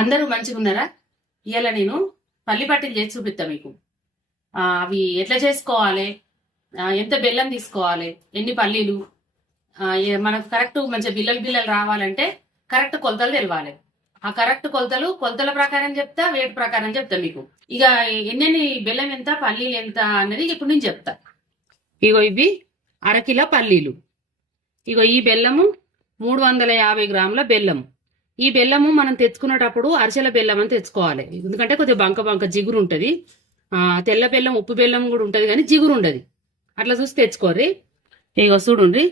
అందరూ మంచిగా ఉన్నారా? ఇవాళ నేను పల్లి పట్టీలు చేసి చూపిస్తా మీకు. అవి ఎట్లా చేసుకోవాలి, ఎంత బెల్లం తీసుకోవాలి, ఎన్ని పల్లీలు, మనకు కరెక్ట్ మంచిగా బిల్లలు బిల్లలు రావాలంటే కరెక్ట్ కొలతలు తెలవాలి. ఆ కరెక్ట్ కొలతల ప్రకారం చెప్తా, వెయిట్ ప్రకారం చెప్తా మీకు. ఇక ఎన్నెన్ని బెల్లం ఎంత, పల్లీలు ఎంత అన్నది ఇప్పుడు నేను చెప్తా. ఇగో ఇవి అరకిలో పల్లీలు. ఇగో ఈ బెల్లము 350 గ్రాముల బెల్లము. ఈ బెల్లము మనం తెచ్చుకునేటప్పుడు అరిసెల బెల్లం అని తెచ్చుకోవాలి, ఎందుకంటే కొద్దిగా బంక జిగురు ఉంటుంది. తెల్ల బెల్లం ఉప్పు బెల్లం కూడా ఉంటుంది కానీ జిగురు ఉండదు. అట్లా చూసి తెచ్చుకోర్రి. ఇగో చూడుండ్రి,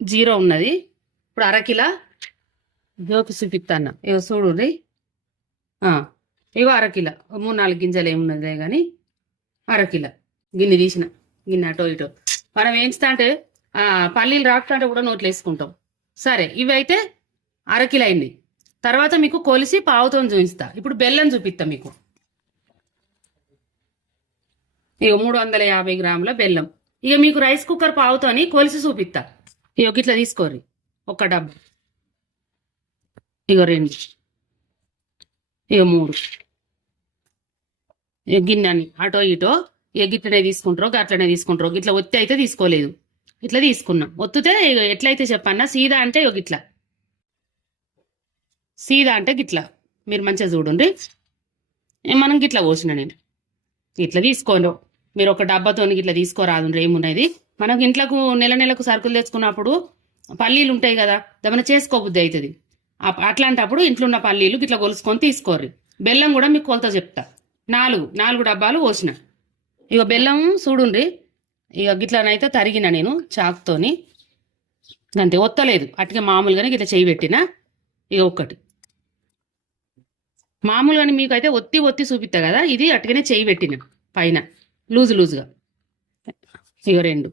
0 ఉన్నది. ఇప్పుడు అరకిలో జోకి చూపిస్తాను. ఇగో చూడుండ్రి, ఇగో అరకిలో 3-4 గింజలు ఏమున్నదిలే కానీ అరకిలో గిన్నె తీసిన గిన్నె అటో ఇటో మనం వేయించుతా అంటే పల్లీలు రాకుంటే కూడా నోట్లు వేసుకుంటాం. సరే, ఇవి అయితే అరకిలో అయింది. తర్వాత మీకు కొలిసి పావుతో చూపిస్తా. ఇప్పుడు బెల్లం చూపిస్తా మీకు. ఇక 350 గ్రాముల బెల్లం. ఇక మీకు రైస్ కుక్కర్ పావుతోని కొలిసి చూపిస్తా. ఇక ఇట్లా తీసుకోరి, ఒక డబ్బా, ఇక 2, ఇక 3, ఇక గిన్నెని అటో ఇటో ఇక గిట్లనే తీసుకుంటారో గట్లనే తీసుకుంటారో. గిట్ల ఒత్తి అయితే తీసుకోలేదు, ఇట్లా తీసుకున్నాం. ఒత్తితే ఎట్లయితే చెప్పన్నా, సీదా అంటే ఇక గిట్లా, సీదా అంటే గిట్లా. మీరు మంచిగా చూడండి, మనం గిట్లా పోసిన నేను ఇట్లా తీసుకోను. మీరు ఒక డబ్బాతో ఇట్లా తీసుకోరాదు. ఏమున్నది, మనకు ఇంట్లోకి నెలకు సరుకులు తెచ్చుకున్నప్పుడు పల్లీలు ఉంటాయి కదా, ఏమైనా చేసుకోబుద్ది అవుతుంది. అట్లాంటప్పుడు ఇంట్లో ఉన్న పల్లీలు గిట్లా కొలుసుకొని తీసుకోర్రి. బెల్లం కూడా మీకు కొలత చెప్తా. 4 డబ్బాలు పోసిన. ఇక బెల్లం చూడుండ్రి, ఇక గిట్లనైతే తరిగిన నేను చాకుతోని, అంతే, ఒత్తలేదు. అటుగా మామూలుగానే గిట్లా చేయి పెట్టిన. ఇక ఒక్కటి మామూలుగానే మీకు అయితే ఒత్తి చూపిస్తా కదా, ఇది అటుగానే చేయి పెట్టిన పైన లూజుగా. ఇక 2,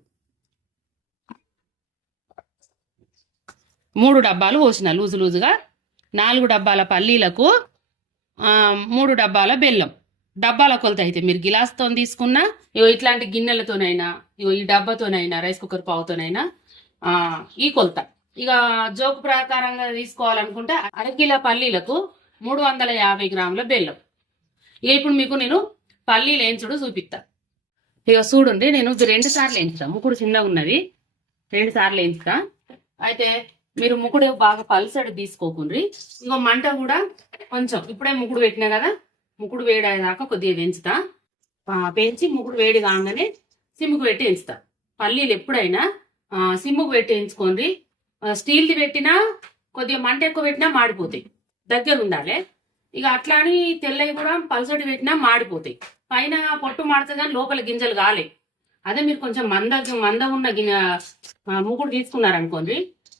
3 డబ్బాలు పోసిన లూజుగా. 4 డబ్బాల పల్లీలకు 3 డబ్బాల బెల్లం. డబ్బాల కొలత అయితే మీరు గిలాస్తో తీసుకున్నా, ఇగో ఇట్లాంటి గిన్నెలతోనైనా, ఇగో ఈ డబ్బాతోనైనా, రైస్ కుక్కర్ పావుతోనైనా ఈ కొలత. ఇక జోకు ప్రకారంగా తీసుకోవాలనుకుంటే అరకిలో పల్లీలకు 350 గ్రాముల బెల్లం. ఇక ఇప్పుడు మీకు నేను పల్లీలు వేయించుడు చూపిస్తా. ఇక చూడండి, నేను 2 సార్లు వేయించుతా. ముకుడు చిన్నగా ఉన్నది, 2 సార్లు వేయించుతా. అయితే మీరు ముకుడు బాగా పల్సడి తీసుకోకుండ్రి. ఇంకో మంట కూడా కొంచెం, ఇప్పుడే ముకుడు పెట్టినా కదా, ముకుడు వేడేదాకా కొద్దిగా వేయించుతా. పెంచి ముకుడు వేడి కాగానే సిమ్ముకు పెట్టి వేయించుతా. పల్లీలు ఎప్పుడైనా సిమ్ముకు పెట్టి వేయించుకోండి. స్టీల్ది పెట్టినా కొద్దిగా మంట ఎక్కువ పెట్టినా మాడిపోతాయి, దగ్గర ఉండాలి. ఇక అట్లా అని తెల్లవి కూడా పల్సటి పెట్టినా మాడిపోతాయి. పైన పొట్టు మాడుతుంది కానీ లోపల గింజలు కాలే. అదే మీరు కొంచెం మంద ఉన్న ముకుడు తీసుకున్నారనుకోండి,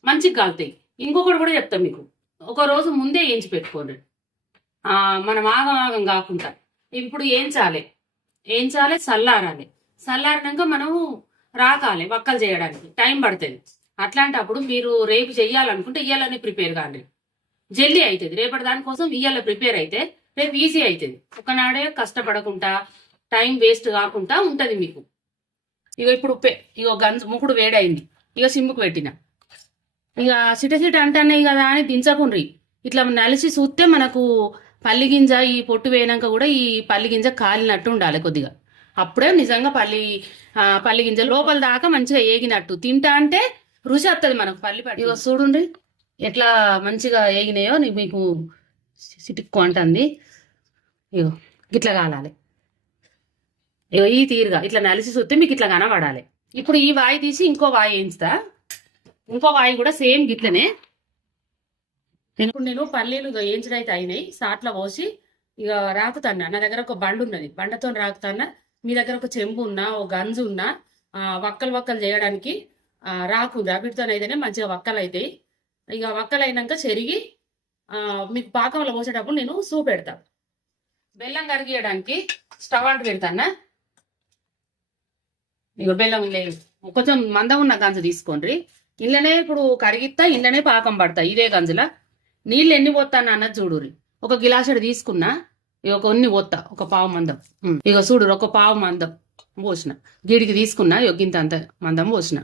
మంచిగా కాలుతాయి. ఇంకొకటి కూడా చెప్తాం మీకు, ఒక రోజు ముందే వేయించి పెట్టుకోండి. మనం ఆగం కాకుండా. ఇప్పుడు వేయించాలి, చల్లారినాక మనం రాకాలి వక్కలు చేయడానికి టైం పడుతుంది. అట్లాంటప్పుడు మీరు రేపు చెయ్యాలనుకుంటే ఇయ్యాలని ప్రిపేర్ కాండి, జల్దీ అవుతుంది. రేపటి దానికోసం ఇయ్యాల ప్రిపేర్ అయితే రేపు ఈజీ అవుతుంది. ఒకనాడే కష్టపడకుండా టైం వేస్ట్ కాకుండా ఉంటది మీకు. ఇక ఇప్పుడు ముకుడు వేడైంది, ఇక సిమ్ముకు పెట్టిన. ఇక సిట అంటున్నాయి కదా అని దించకుండ్రి. ఇట్లా నలిసి చూస్తే మనకు పల్లి గింజ ఈ పొట్టు వేయనాక కూడా ఈ పల్లి గింజ కాలినట్టు ఉండాలి కొద్దిగా. అప్పుడే నిజంగా పల్లి గింజ లోపల దాకా మంచిగా ఏగినట్టు. తింటా అంటే రుచి వస్తుంది మనకు పల్లి పట్టి. ఇక చూడండి ఎట్లా మంచిగా ఏగినాయో మీకు సిటుక్కు అంటుంది. ఇగో ఇట్లా కాలాలి. ఇగో ఈ తీరుగా ఇట్లా నలిసి చూస్తే మీకు ఇట్లా కనబడాలి. ఇప్పుడు ఈ వాయి తీసి ఇంకో వాయి వేయించుతా. ఇంకో వాయి కూడా సేమ్ గిట్లనే. ఇప్పుడు నేను పల్లీలు వేయించడం అయితే అయినాయి. సాట్ల పోసి ఇక రాకుతాన్నా. నా దగ్గర ఒక బండి ఉన్నది, బండతో రాకుతాన్నా. మీ దగ్గర ఒక చెంబు ఉన్నా, ఒక గంజు ఉన్నా, వక్కలు చేయడానికి రాకుందా వీటితో అయితేనే మంచిగా వక్కలు అవుతాయి. ఇక వక్కలు అయినాక చెరిగి మీకు పాకంలో పోసేటప్పుడు నేను సూప్ పెడతా. బెల్లం కరిగియడానికి స్టవ్ అంటు పెడతానా. ఇక బెల్లం కొంచెం మందం ఉన్న గంజు తీసుకోండి. ఇళ్ళనే ఇప్పుడు కరిగిస్తా, ఇళ్ళనే పాకం పడతా. ఇదే గంజులా నీళ్ళు ఎన్ని పోతాను అన్నది చూడురి. ఒక గిలాసుడు తీసుకున్నా, ఇక కొన్ని పోతా, ఒక పావు మందం. ఇక చూడు, ఒక పావు మందం పోసిన. గిడికి తీసుకున్నా, గింత అంత మందం పోసిన.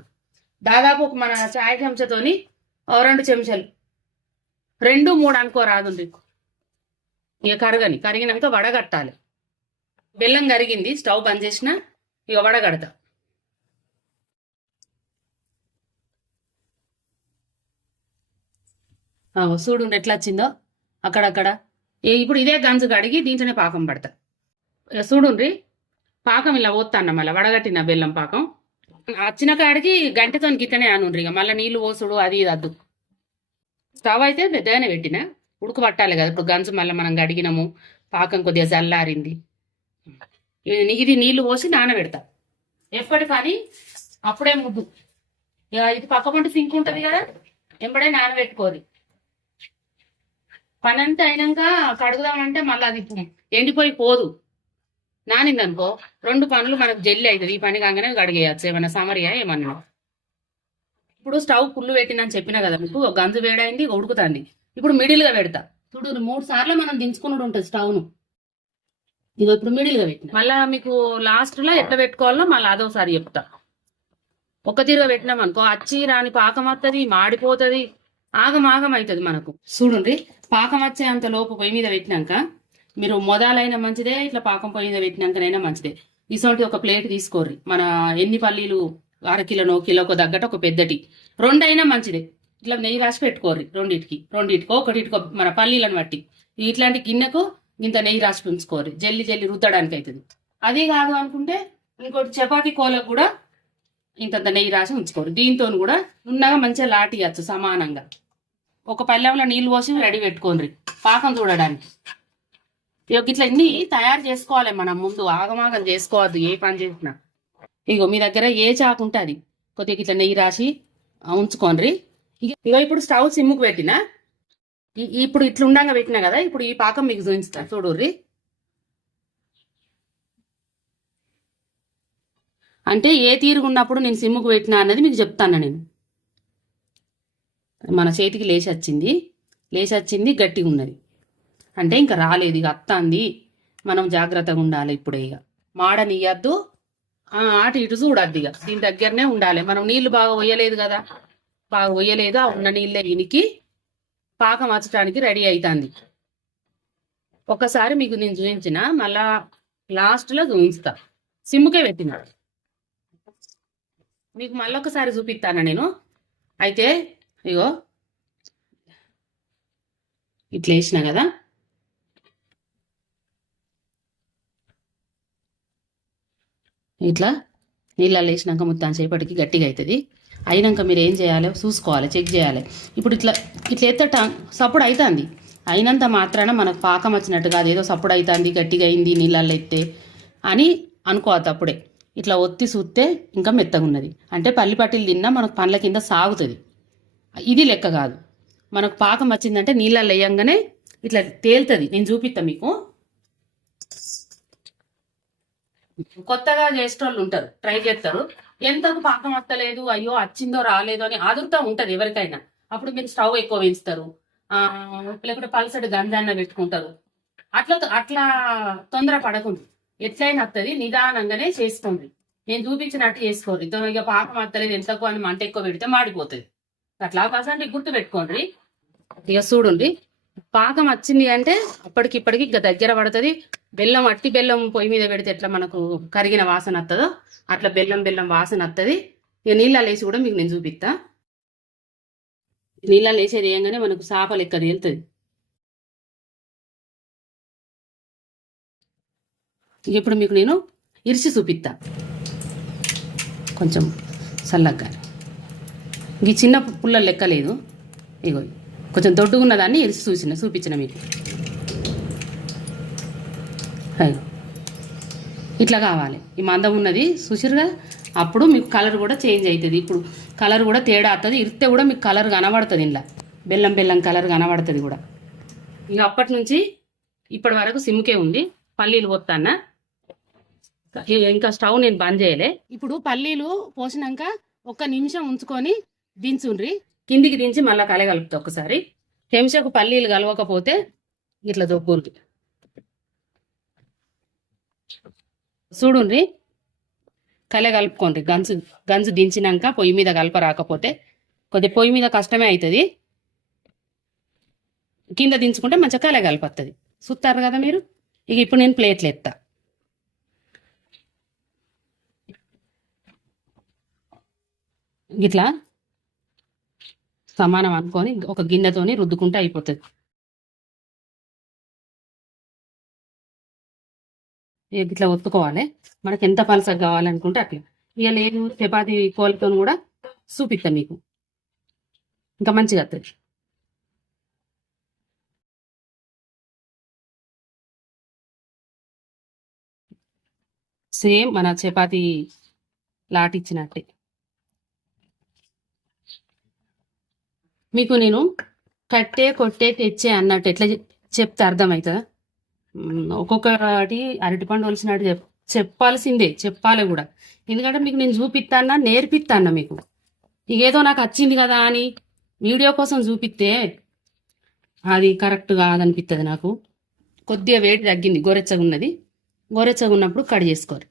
దాదాపు మన చాయ్ చెంచాతోని 2 చెంచాలు, 2-3 అనుకోరాదు. ఇక కరిగినాక వడగట్టాలి. బెల్లం కరిగింది, స్టవ్ బంద్ చేసిన, ఇక వడగడతా. చూడు ఎట్లా వచ్చిందో అక్కడక్కడ. ఇప్పుడు ఇదే గంజు కడిగి దీంట్లోనే పాకం పడతా. చూడుండ్రి, పాకం ఇలా పోతాన్న, మళ్ళీ వడగట్టిన బెల్లం పాకం వచ్చిన కాడికి గంటతో గిట్టనే అనుండ్రి. ఇక మళ్ళీ నీళ్లు పోసుడు అది ఇది అద్దు. స్టవ్ అయితే పెద్దగానే పెట్టిన, ఉడుకు పట్టాలి కదా. ఇప్పుడు గంజు మళ్ళీ మనం గడిగినాము, పాకం కొద్దిగా జల్లారింది. ఇది నీళ్లు పోసి నానబెడతా. ఎప్పటి పని అప్పుడే ముద్దు. ఇక ఇది పక్క పంట సింక్ ఉంటుంది కదా, ఎంబడే నానబెట్టుకోరు. పని అంతా అయినాక కడుగుదామంటే మళ్ళీ అది ఎండిపోయి పోదు. నానిందనుకో 2 పనులు మనకు జల్లి అవుతుంది. ఈ పని కాగానే కడిగేయచ్చు, ఏమన్నా సమరియా ఏమన్నా. ఇప్పుడు స్టవ్ పుల్లు పెట్టిందని చెప్పినా కదా మీకు, గంజు వేడైంది, ఉడుకుతుంది. ఇప్పుడు మిడిల్గా పెడతా. చూడు 3 సార్లు మనం దించుకున్నట్టు ఉంటుంది స్టవ్ను. ఇదో ఇప్పుడు మిడిల్గా పెట్టిన. మళ్ళీ మీకు లాస్ట్లో ఎట్లా పెట్టుకోవాలో మళ్ళీ అదోసారి చెప్తా. ఒక తీరుగా పెట్టినాం అనుకో అచ్చి రాని పాకం వస్తుంది, మాడిపోతుంది, ఆగం అవుతుంది మనకు. చూడండి, పాకం వచ్చే అంత లోపు పొయ్యి మీద పెట్టినాక మీరు మొదలైనా మంచిదే, ఇట్లా పాకం పొయ్యి మీద పెట్టినాకనైనా మంచిదే. ఇటువంటి ఒక ప్లేట్ తీసుకోర్రి. మన ఎన్ని పల్లీలు, 1/2 కిలోనో కిలోకో తగ్గట్టు ఒక పెద్దటి, 2 అయినా మంచిదే. ఇట్లా నెయ్యి రాసి పెట్టుకోర్రి. రెండిటికో ఒకటికో మన పల్లీలను బట్టి. ఇట్లాంటి గిన్నెకు ఇంత నెయ్యి రాసి ఉంచుకోర్రి, జల్లి రుద్దడానికి అవుతుంది. అది కాదు అనుకుంటే ఇంకోటి చపాతీ కోలకు కూడా ఇంతంత నెయ్యి రాసి ఉంచుకోరు. దీంతో కూడా ఉన్నగా మంచిగా లాటియచ్చు సమానంగా. ఒక పల్లెంలో నీళ్ళు పోసి రెడీ పెట్టుకోండి పాకం చూడడానికి. ఇట్లా ఇన్ని తయారు చేసుకోవాలి మనం ముందు, ఆగమాగం చేసుకోవద్దు ఏ పని చేసినా. ఇగో మీ దగ్గర ఏ చాకు ఉంటే అది కొద్దిగా ఇట్లా నెయ్యి రాసి ఉంచుకోండి. ఇగో ఇప్పుడు స్టవ్ సిమ్ముకు పెట్టినా, ఇప్పుడు ఇట్లా ఉండంగా పెట్టినా కదా. ఇప్పుడు ఈ పాకం మీకు చూపిస్తా చూడుర్రి. అంటే ఏ తీరుగా ఉన్నప్పుడు నేను సిమ్ముకు పెట్టినా అన్నది మీకు చెప్తాను నేను. మన చేతికి లేచి వచ్చింది గట్టిగా ఉన్నది అంటే ఇంకా రాలేదు, ఇక అత్తాంది. మనం జాగ్రత్తగా ఉండాలి. ఇప్పుడే ఇక మాడనియద్దు, అటు ఇటు చూడద్దు. ఇక దీని దగ్గరనే ఉండాలి. మనం నీళ్లు బాగా పోయలేదు కదా, బాగా పోయలేదు. ఆ ఉన్న నీళ్ళే ఇనికి పాకం వచ్చడానికి రెడీ అవుతుంది. ఒకసారి మీకు నేను చూపించిన, మళ్ళా లాస్ట్లో చూపిస్తా. సిమ్ముకే పెట్టిన మీకు మళ్ళొకసారి చూపిస్తాను నేను. అయితే ఇగో ఇట్లా వేసిన కదా, ఇట్లా నీళ్ళల్లో వేసినాక మొత్తం సేపటికి గట్టిగా అవుతుంది. అయినాక మీరు ఏం చేయాలి చూసుకోవాలి, చెక్ చేయాలి. ఇప్పుడు ఇట్లా ఎత్తట సప్పుడు అవుతుంది. అయినంత మాత్రాన మనకు పాకం వచ్చినట్టు కాదు, ఏదో సప్పుడు అవుతుంది గట్టిగా అయింది నీళ్ళల్లో ఎత్తే అని అనుకోవద్దు. అప్పుడే ఇట్లా ఒత్తి చూస్తే ఇంకా మెత్తగా ఉన్నది అంటే పల్లి పట్టీలు తిన్నా మనకు పండ్ల కింద సాగుతుంది. ఇది లెక్క కాదు. మనకు పాకం వచ్చిందంటే నీళ్ళల్లో వేయంగానే ఇట్లా తేలుతుంది. నేను చూపిస్తా మీకు. కొత్తగా చేసేటోళ్ళు ఉంటారు, ట్రై చేస్తారు. ఎంతకు పాకం వస్తలేదు, అయ్యో వచ్చిందో రాలేదో అని ఆదుర్తా ఉంటుంది ఎవరికైనా. అప్పుడు మీరు స్టవ్ ఎక్కువ వేస్తారు, లేకుంటే పల్సటి గంజాన్న పెట్టుకుంటారు. అట్లా తొందర పడకుండా ఎట్లయినా వస్తుంది, నిదానంగానే చేసుకోండి. నేను చూపించినట్టు చేసుకోండి. ఇక పాకం వస్తలేదు ఎంతకు అని మంట ఎక్కువ పెడితే మాడిపోతుంది. అట్లా పర్సెంట్ గుర్తు పెట్టుకోండి. ఇక చూడండి, పాకం వచ్చింది అంటే అప్పటికిప్పటికి ఇక దగ్గర పడుతుంది. బెల్లం అట్టి బెల్లం పొయ్యి మీద పెడితే ఎట్లా మనకు కరిగిన వాసన వస్తుందో అట్లా బెల్లం వాసన వస్తుంది. ఇక నీళ్ళలో వేసి కూడా మీకు నేను చూపిస్తా. నీళ్ళలో వేసేది వేయంగానే మనకు సాప లెక్క తేలుతుంది. ఇప్పుడు మీకు నేను ఇరిచి చూపిస్తా కొంచెం చల్లగా. ఈ చిన్న పుల్ల లెక్క లేదు, ఇగో కొంచెం దొడ్డుగున్న దాన్ని ఇరిచి చూపించిన మీకు. ఇట్లా కావాలి. ఈ మందం ఉన్నది చూసిరుగా, అప్పుడు మీకు కలర్ కూడా చేంజ్ అవుతుంది. ఇప్పుడు కలర్ కూడా తేడా వస్తుంది. ఇరిస్తే కూడా మీకు కలర్ కనబడుతుంది. ఇలా బెల్లం కలర్ కనబడుతుంది కూడా. ఇక అప్పటి నుంచి ఇప్పటి వరకు సిమ్కే ఉంది. పల్లీలు పోతానా, ఇంకా స్టవ్ నేను బంద్ చేయలే. ఇప్పుడు పల్లీలు పోసినాక 1 నిమిషం ఉంచుకొని దించుండ్రి. కిందికి దించి మళ్ళీ కలగలుపుతా ఒకసారి. చెంచాకు పల్లీలు కలవకపోతే ఇట్లా దొబ్బుండ్రి. చూడుండ్రి, కలుపుకోండి. గంజు దించినాక పొయ్యి మీద కలప రాకపోతే కొద్దిగా పొయ్యి మీద కష్టమే అవుతుంది. కింద దించుకుంటే మంచిగా కలగలుపుతుంది. చూస్తారు కదా మీరు. ఇక ఇప్పుడు నేను ప్లేట్లు ఎత్తా. ఇట్లా సమానం అనుకొని ఒక గిన్నెతోని రుద్దుకుంటే అయిపోతుంది. ఇట్లా ఒత్తుకోవాలి. మనకి ఎంత పలసగా కావాలనుకుంటే అట్లా. ఇక లేదు చపాతి కోలతో కూడా చూపిస్తాను మీకు, ఇంకా మంచిగా వస్తుంది. సేమ్ మన చపాతి లాటిచ్చినట్టే. మీకు నేను కట్టే కొట్టే తెచ్చే అన్నట్టు ఎట్లా చెప్తే అర్థమవుతుందా? ఒక్కొక్కటి అరటిపండు వలిసినట్టు చెప్పాల్సిందే, చెప్పాలి కూడా. ఎందుకంటే మీకు నేను చూపిస్తానా, నేర్పిస్తానా మీకు. ఇకేదో నాకు వచ్చింది కదా అని వీడియో కోసం చూపిస్తే అది కరెక్ట్ కాదనిపిస్తుంది నాకు. కొద్దిగా వేడి తగ్గింది, గోరెచ్చగా ఉన్నది. గోరెచ్చగా ఉన్నప్పుడు కట్ చేసుకోరు.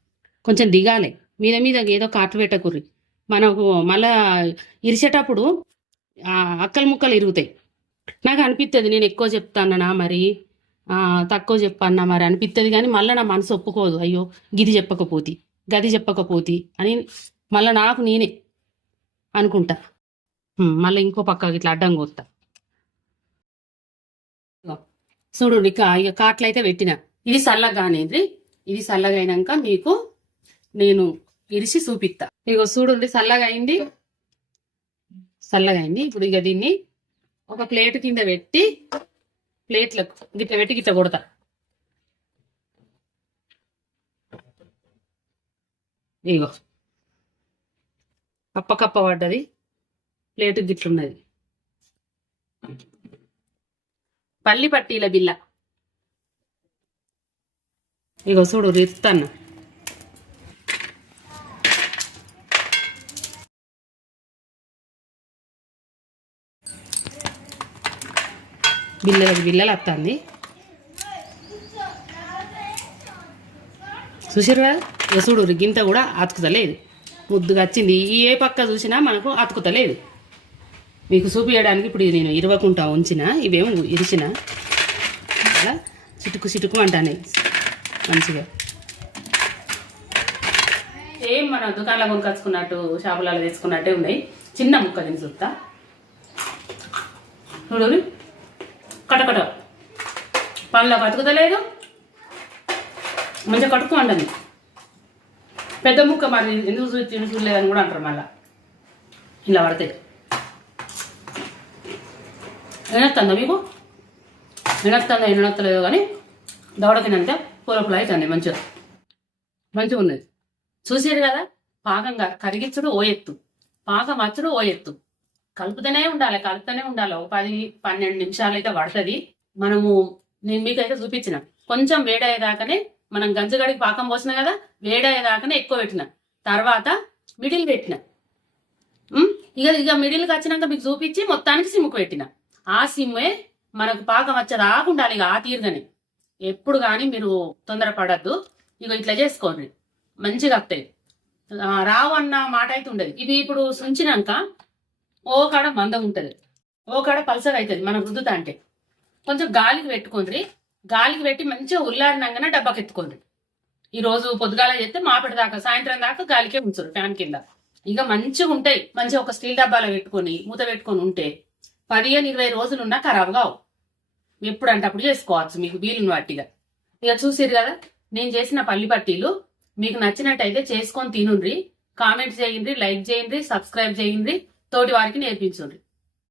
కొంచెం దిగాలి మీద మీద, ఏదో కాటు పెట్టకుర్రి. మనకు మళ్ళా ఇరిచేటప్పుడు అక్కలు ముక్కలు ఇరుగుతాయి. నాకు అనిపిస్తుంది నేను ఎక్కువ చెప్తానా మరి తక్కువ చెప్పన్నా మరి అనిపిస్తుంది, కానీ మళ్ళీ నా మనసు ఒప్పుకోదు. అయ్యో గిది చెప్పకపోతే గది చెప్పకపోతే అని మళ్ళీ నాకు నేనే అనుకుంటా. మళ్ళీ ఇంకో పక్క ఇట్లా అడ్డం కోస్తా. చూడు ఇక కాట్లయితే పెట్టిన. ఇది చల్లగానేది. ఇది చల్లగా అయినాక మీకు నేను ఇరిసి చూపిస్తా. ఇక చూడండి చల్లగా అయింది, చల్లగా అయింది. ఇప్పుడు ఇక దీన్ని ఒక ప్లేట్ కింద పెట్టి ప్లేట్లకు గిట్ల పెట్టి గిట్ల కొడతా. ఇగో కప్ప కప్ప పడ్డది, ప్లేటు గిట్లున్నది. పల్లి పట్టీల బిల్ల. ఇగో చూడు రిత్తన్న. బిల్లలు వస్తుంది. చూసారు కదా? ఇక చూడు గింత కూడా అతుకుతలేదు, ముద్దుగా వచ్చింది. ఏ పక్క చూసినా మనకు అతుకుతలేదు. మీకు చూపించడానికి ఇప్పుడు నేను ఇరవకుండా ఉంచిన, ఇవేమో ఇరిచిన అలా చిటుకు చిటుకు అంటానే మంచిగా. ఏం మన దుకాణంలో కొనుకొచ్చుకున్నట్టు షాపులలో తెచ్చుకున్నట్టే ఉన్నాయి. చిన్న ముక్క నేను చూస్తా. చూడు కటకట పళ్ళ బతుకుతలేదు, మంచిగా కట్టుకోండి. పెద్ద ముక్క మరి ఎందుకు చూడలేదని కూడా అంటారు. మళ్ళీ ఇలా పడతాయి. ఎనొస్తుందా మీకు? ఎనొత్తలేదో కానీ దవడకినంత పూలపులు అవుతుంది. మంచిగా ఉన్నది. చూసేది కదా? పాకంగా కరిగించుడు ఓ ఎత్తు, పాకం వచ్చుడు ఓ ఎత్తు. కలుపుతూనే ఉండాలి. ఒక 10-12 నిమిషాలు అయితే పడుతుంది. నేను మీకైతే చూపించిన కొంచెం వేడయ్యేదాకానే, మనం గంజగడికి పాకం పోసిన కదా, వేడయ్యేదాకానే ఎక్కువ పెట్టిన, తర్వాత మిడిల్ పెట్టిన. ఇక మిడిల్కి వచ్చినాక మీకు చూపించి మొత్తానికి సిమ్ముకు పెట్టిన. ఆ సిమ్మే మనకు పాకం వచ్చేదాకా ఉండాలి. ఇక ఆ తీరుగానే ఎప్పుడు కానీ మీరు తొందరపడద్దు. ఇక ఇట్లా చేసుకోండి, మంచిగా వస్తాయి. రావు అన్న మాట అయితే ఉండదు. ఇవి ఇప్పుడు సుంచినాక ఓ కాడ మందం ఉంటుంది, ఓ కాడ పలసగా అవుతుంది. మనం రుద్దుతా అంటే కొంచెం గాలికి పెట్టుకోండి. గాలికి పెట్టి మంచిగా ఉల్లారినాకనే డబ్బాకి ఎత్తుకోండి. ఈ రోజు పొద్దుగాల చేస్తే మాపటి దాకా సాయంత్రం దాకా గాలికే ఉంచరు ఫ్యాన్ కింద. ఇక మంచిగా ఉంటాయి. మంచిగా ఒక స్టీల్ డబ్బాలో పెట్టుకొని మూత పెట్టుకొని ఉంటే 15-20 రోజులున్నా ఖరాబ్ కావు. ఎప్పుడంటే అప్పుడు చేసుకోవచ్చు మీకు వీలుని బట్టిగా. ఇక చూసిరు కదా నేను చేసిన పల్లి పట్టీలు. మీకు నచ్చినట్టయితే చేసుకొని తినుండ్రి, కామెంట్ చేయండి, లైక్ చేయండి, సబ్స్క్రైబ్ చేయండి, తోటి వారికి నేర్పించండి.